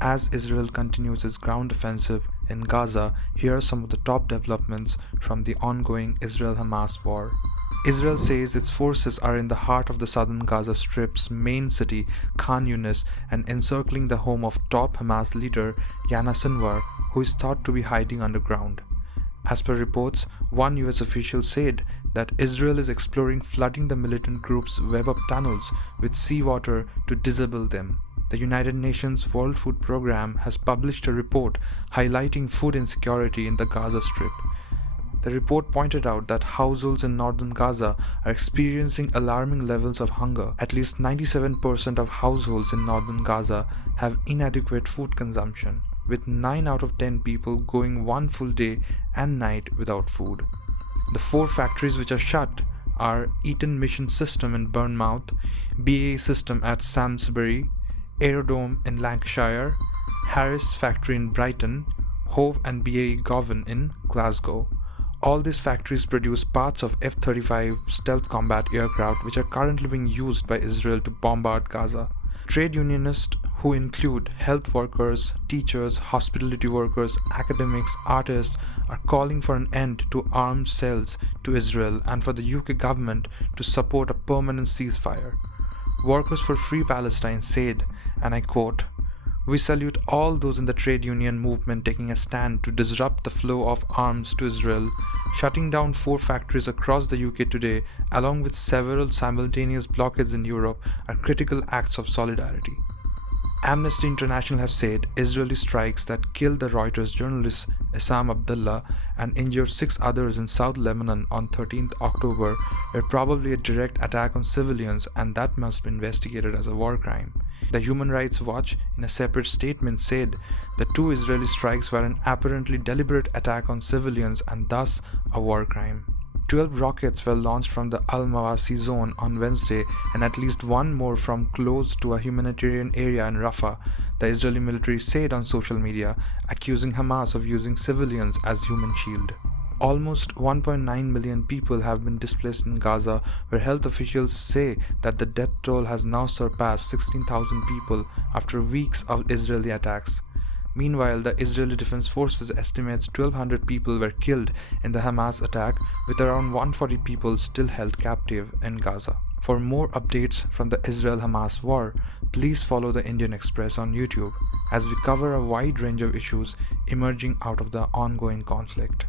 As Israel continues its ground offensive in Gaza, here are some of the top developments from the ongoing Israel-Hamas war. Israel says its forces are in the heart of the southern Gaza Strip's main city, Khan Younis, and encircling the home of top Hamas leader Yahya Sinwar, who is thought to be hiding underground. As per reports, one US official said that Israel is exploring flooding the militant group's web of tunnels with seawater to disable them. The United Nations World Food Programme has published a report highlighting food insecurity in the Gaza Strip. The report pointed out that households in northern Gaza are experiencing alarming levels of hunger. At least 97% of households in northern Gaza have inadequate food consumption, with 9 out of 10 people going one full day and night without food. The 4 factories which are shut are Eaton Mission System in Bournemouth, BAE System at Samsbury, Aerodome in Lancashire, Harris Factory in Brighton, Hove and BAE Govan in Glasgow. All these factories produce parts of F-35 stealth combat aircraft which are currently being used by Israel to bombard Gaza. Trade unionists, who include health workers, teachers, hospitality workers, academics, artists, are calling for an end to arms sales to Israel and for the UK government to support a permanent ceasefire. Workers for Free Palestine said, and I quote, "We salute all those in the trade union movement taking a stand to disrupt the flow of arms to Israel. Shutting down 4 factories across the UK today, along with several simultaneous blockades in Europe, are critical acts of solidarity." Amnesty International has said Israeli strikes that killed the Reuters journalist Issam Abdullah and injured 6 others in South Lebanon on 13th October were probably a direct attack on civilians, and that must be investigated as a war crime. The Human Rights Watch, in a separate statement, said the 2 Israeli strikes were an apparently deliberate attack on civilians and thus a war crime. 12 rockets were launched from the Al-Mawasi zone on Wednesday and at least 1 more from close to a humanitarian area in Rafah, the Israeli military said on social media, accusing Hamas of using civilians as human shield. Almost 1.9 million people have been displaced in Gaza, where health officials say that the death toll has now surpassed 16,000 people after weeks of Israeli attacks. Meanwhile, the Israeli Defense Forces estimates 1,200 people were killed in the Hamas attack, with around 140 people still held captive in Gaza. For more updates from the Israel-Hamas war, please follow the Indian Express on YouTube, as we cover a wide range of issues emerging out of the ongoing conflict.